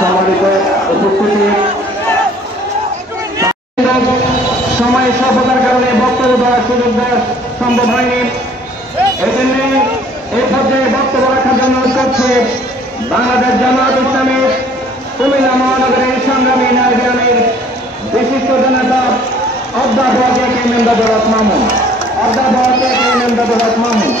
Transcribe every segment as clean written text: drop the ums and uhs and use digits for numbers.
সম্মানিত উপস্থিতি, সময় স্বল্পতার কারণে বক্তব্য দেওয়ার সুযোগ দেওয়া সম্ভব হয়নি। এজন্য এই পর্যায়ে বক্তব্য রাখার জন্য করছে বাংলাদেশ জামায়াত ইসলামী কুমিল্লা মহানগরের সংগ্রামী নায়কের বিশিষ্ট জনতা অধ্যাপক এ কে মেমদাদুল হক মামুন। অধ্যাপক এ কে মেমদাদুল হক মামুন।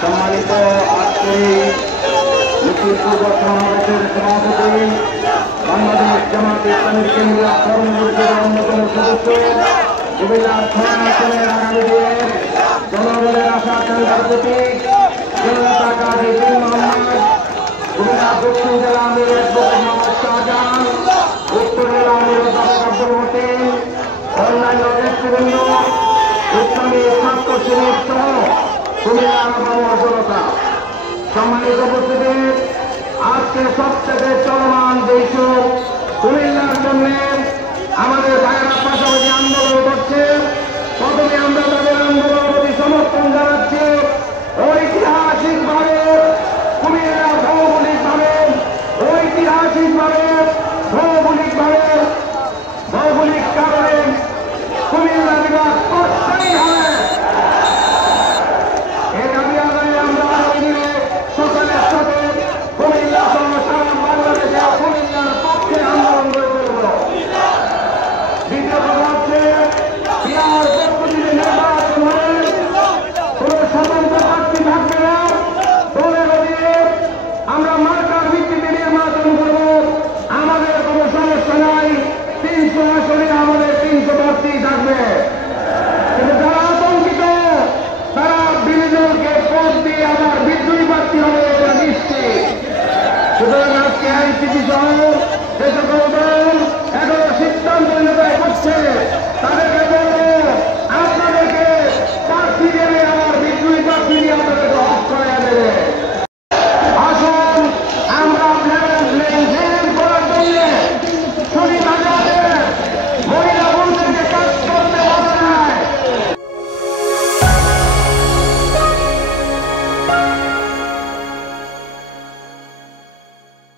সম্মানিত আজকে মিছিল পূর্ব সমাবেশের সভাপতি, বাংলাদেশ জামায়াত ইসলামীর কেন্দ্রীয় কর্মসূচির অন্যতম সদস্য, কুমিল্লা ৬ আসনের আগামী দিনের জনগণের আশা আকাঙ্ক্ষার প্রতীক জনতা কাজী দিন মোহাম্মদ, কুমিল্লা দক্ষিণ জেলা আমির অ্যাডভোকেট মোহাম্মদ শাহজাহান, উত্তর জেলা আমির অধ্যাপক আব্দুল মতিন, অন্যান্য নেতৃবৃন্দ, ইসলামী ছাত্র শিবির সহ কুমিল্লার আবহাওয়া জনতা, সম্মানিত উপস্থিতি, আজকে সবচেয়ে চলমান যে ইস্যু কুমিল্লার জন্য আমাদের ভাইয়েরা পাশাপাশি আন্দোলন করছে, প্রথমে আমরা তাদের আন্দোলনের প্রতি সমর্থন জানাচ্ছি। ঐতিহাসিকভাবে কুমিল্লা ভৌগোলিকভাবে ভৌগোলিক কারণে কুমিল্লা বিভাগ করতেই হবে। এই দাবি আদায়ে আমরা আগামী দিনে সকলের সাথে কুমিল্লা সহ সারা বাংলাদেশে কুমিল্লার পক্ষে আন্দোলন গড়ে তুলব। দ্বিতীয় কথা হচ্ছে, বিহার পদ্ধতিতে নির্বাচন হলে কোন স্বতন্ত্র প্রার্থী থাকবে না। দলের অধীনে আমরা মার্কার ভিত্তিতে নির্বাচন করব, আমাদের কোন সমস্যা নাই। 300 আসনে আমাদের 300 প্রার্থী থাকবে। কিন্তু যারা আতঙ্কিত, তারা বিরোধীকে ভোট দিয়ে আবার বিদ্রোহী প্রার্থী হবে, এটা নিশ্চিত। সুতরাং আজকে আইনসিটি সহ যে সকল দল এখনো সিদ্ধান্ত নিতে করছে, তাদের